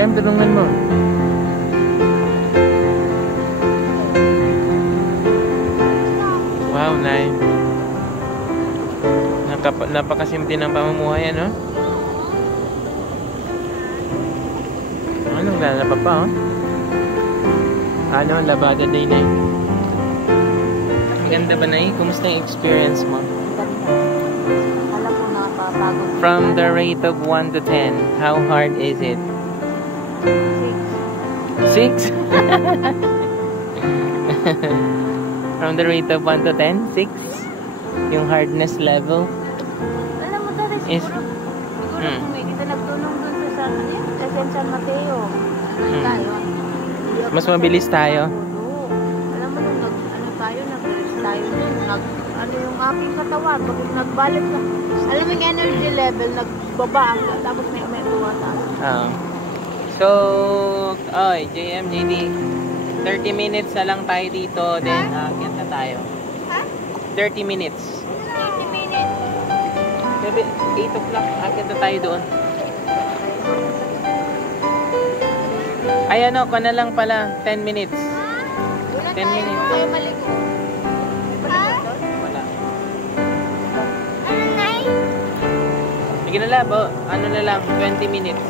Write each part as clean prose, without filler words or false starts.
Jem, tulungan mo. Wow, nice. Napakasimple ng pamumuhay, ano? Ano, lalaba pa, oh? Ano, labada day na yun. Ganda ba, Nay? Kumusta yung experience mo? Alam ko nakapapagod. From the rate of 1 to 10, how hard is it? 6? From the rate of 1 to 10? 6? Yung hardness level? Alam mo dati siguro kung may kita nagtulong dun sa SM San Mateo. Tayo. Mas mabilis tayo. Alam mo nung nag-rest tayo. Ano yung aking katawan, bakit nagbalik na. Alam mo yung energy level, nagbaba ako. Tapos may tumataas. So, JM, JD, 30 minutes na lang tayo dito, then aakyat na tayo. 30 minutes. 30 minutes. Maybe 8 o'clock, aakyat na tayo doon. Ay ano, ko na lang pala, 10 minutes. 10 minutes. Tayo maligo. Wala. Ano na eh? Sige na lang, ano na lang, 20 minutes.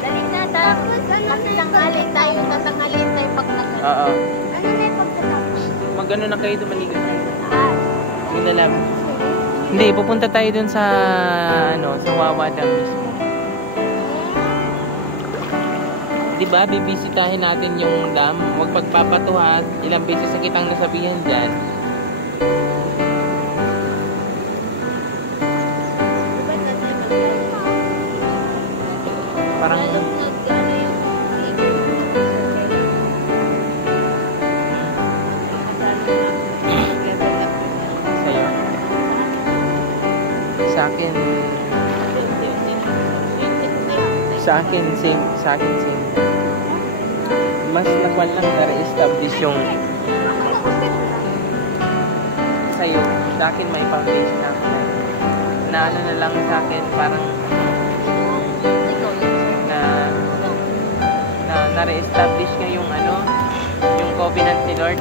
Dali na, tapos magtanghali tayo pag nagkano. Oo. Ano na yung pagkatapos? Mag-ano na kayo, dumaligo tayo. Sige na lang. Hindi, pupunta tayo dun sa, sa Wawa Dam mismo. Diba, bibisitahin natin yung dam. Huwag pagpapatuhat. Ilang beses sa kitang nasabihan dyan. Parang sa'yo. Sa akin same. Mas nakuha lang na-establish yung sa'yo. Sa akin may foundation na ano na lang sa akin parang na-re-establish nga yung yung covenant ni Lord.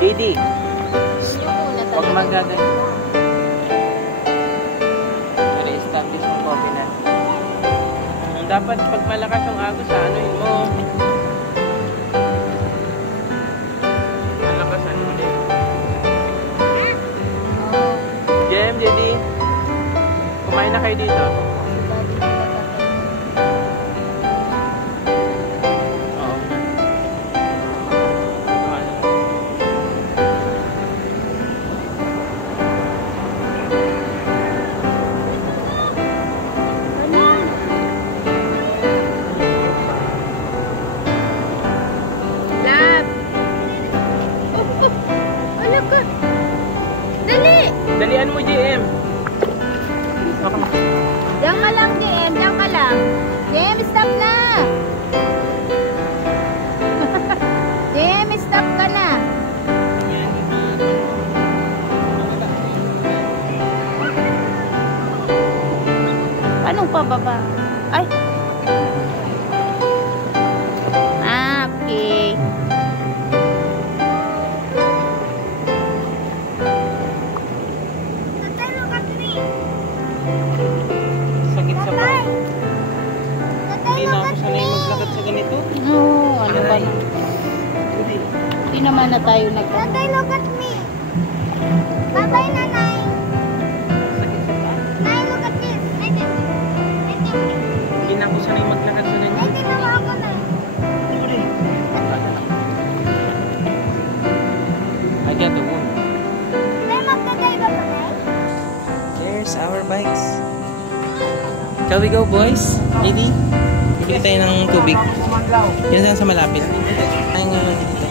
JD, huwag magagal. Na-re-establish yung covenant. Dapat pag malakas yung agos sa yun mo. JD, kumain na kayo dito. Dalian mo, JM. Diyan ka lang, JM. Diyan ka lang. JM, stop na. JM, stop ka na. Anong pababa? Ay. Okay. Sakit sa pa. Hindi na ako sanay maglakad sa ganito. Oo, ano ba? Hindi naman na tayo nagkakaroon. Tatay, look at me. Tatay, nanay. Sakit sa pa. Nay, look at this. Hindi na ako sanay maglakad sa ganito. Ay, tinawa ako na. I got the wound. Tay, magtatay ba ba, Tay? There's our bikes. Shall we go, boys? JD? Bibili tayo ng tubig. Yan lang sa malapit. Ay nga dito.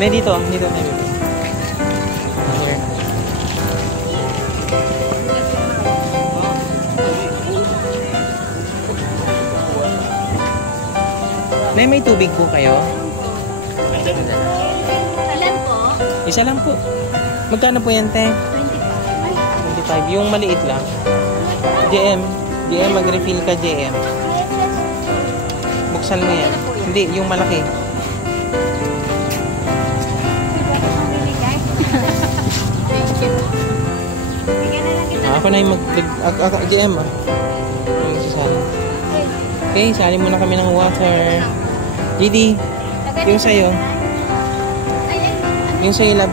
May dito. Dito may bibili. Here. May tubig po kayo? Ilan po? Isa lang po. Magkano po yan, te? 25. 1.5. Yung maliit lang. JM. JM, mag-refill ka, JM. Buksan mo yan. Hindi, yung malaki. Ako na yung JM ah. Yung sasali. Okay, sali muna kami ng water. GD, yung sa'yo. Yung sa'yo, love.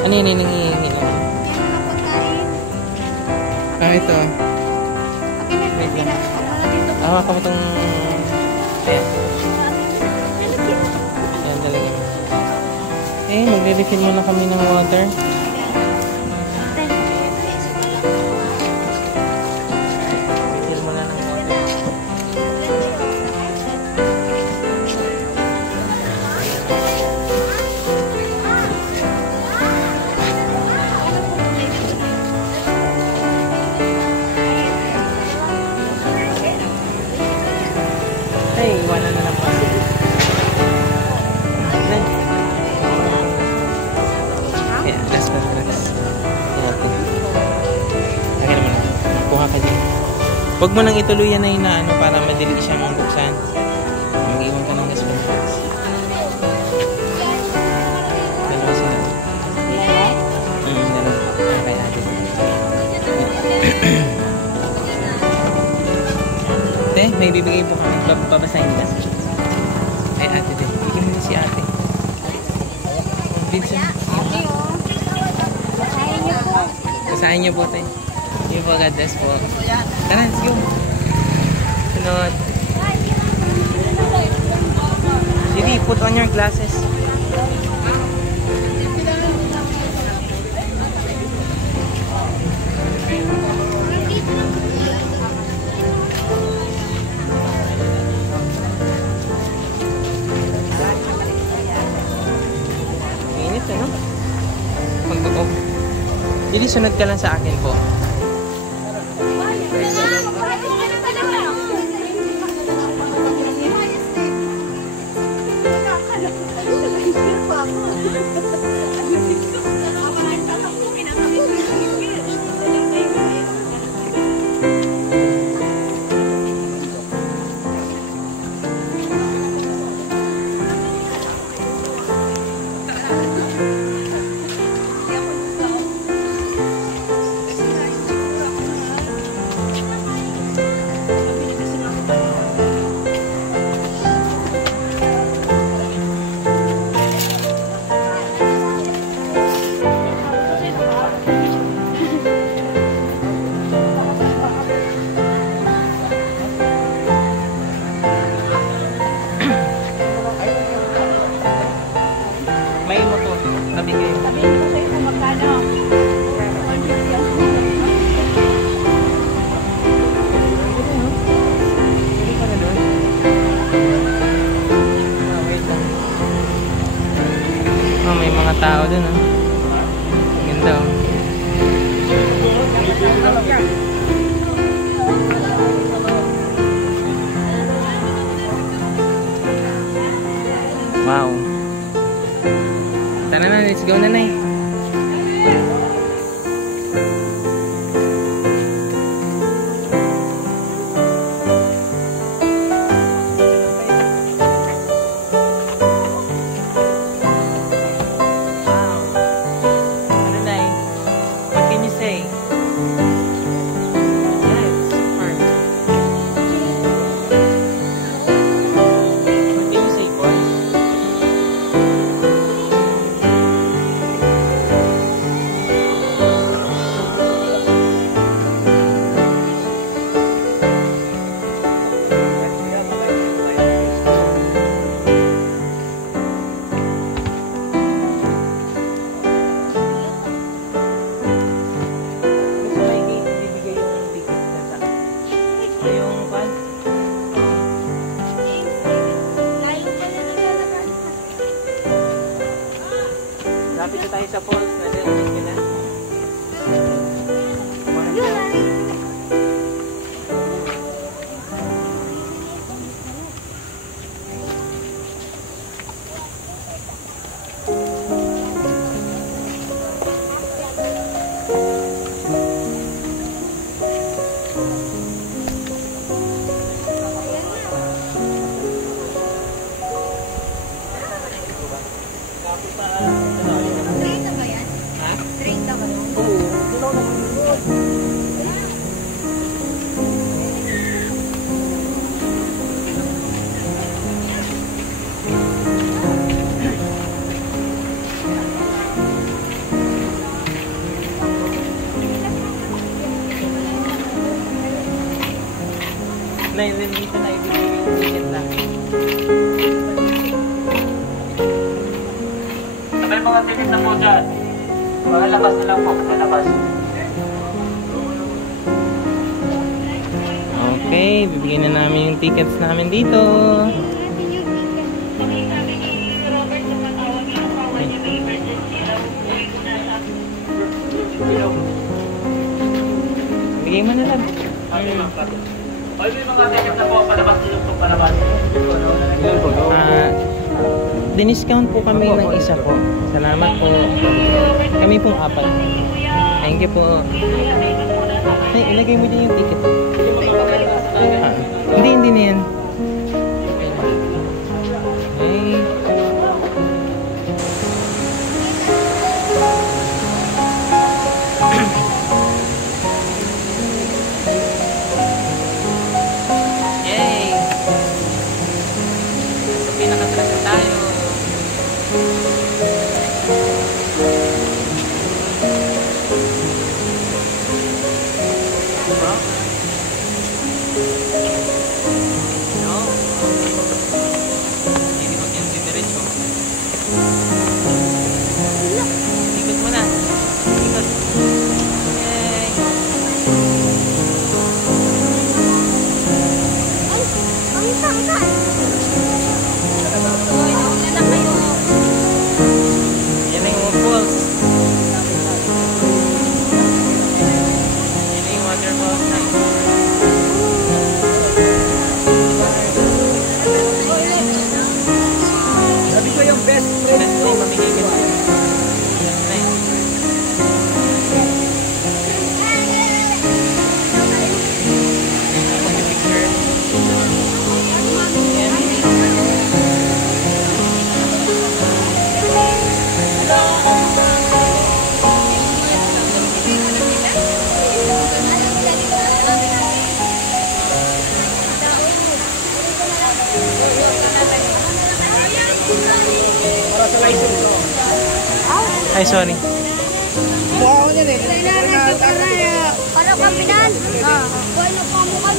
Ano yun yung hihingi mo? Ah, ito. Wait lang. Hawa ka mo itong... Ayan. Ayan, talaga. Eh, magre-refill muna kami ng water. Refill muna ng water. Hey, iwanan na lang po. Ayan, last but not least. Lagyan mo na. Kuha ka dyan. Huwag mo nang ituluyan na yun na ano para madali siyang buksan. Mag-iwan ka ng last but not least. Dalawa sila. Dalawa. Okay, natin. Ate, may bibigay po kami. Babasahin ka. Ay, ate din. Bigyan mo na si ate. Vincent. Basahin niyo po tayo. Yung po, God bless po. Tara, let's go. Sunod. Sige, put on your glasses. Mainit, ano? Magbuko. Hindi, sunod ka lang sa akin po. May motor. Tabi kayo. Sabihin ko sa'yo kung magkano. Hindi pa na doon. Wait lang. Oh, may mga tao doon, oh. Ganda, oh. Wow. Tara na, let's go na na eh. Wow. Ano na eh? What can you say? Yes, super. What can you say, boys? Gusto mo ibigay yung ticket na sa... Yung pan? Lapit na tayo sa falls na din. Tingnan na. 30 ba yan? Ha? 30 ba yun? Oo. Dito na ibigay yung ticket na. May mga ticket na po dyan. Palabas na lang po, palabas. Okay, bibigyan na namin yung tickets namin dito. Bigay mo na lang. Ay, may mga ticket na po, palabas nyo po, palabas. Diniscount po kami ng isa po. Salamat po. Kami pong 4. Thank you po. Ay, ilagay mo din yung ticket. Hindi na yan. Okay. Yay! So, pinakatrasa tayo. Ikot mo na. Ikot. Yay! Ay, kami saan? Uy, nauna na kayo. Yan na yung falls. Yan na yung waterfalls na. Sabi ko yung best friend Best ko. day, mamigay ka dyan. Best day. Picture. Para sa license ko. Ay, sorry. Mukha ko niyan eh. Para kapinan. Ah. Buhay na po mo ka.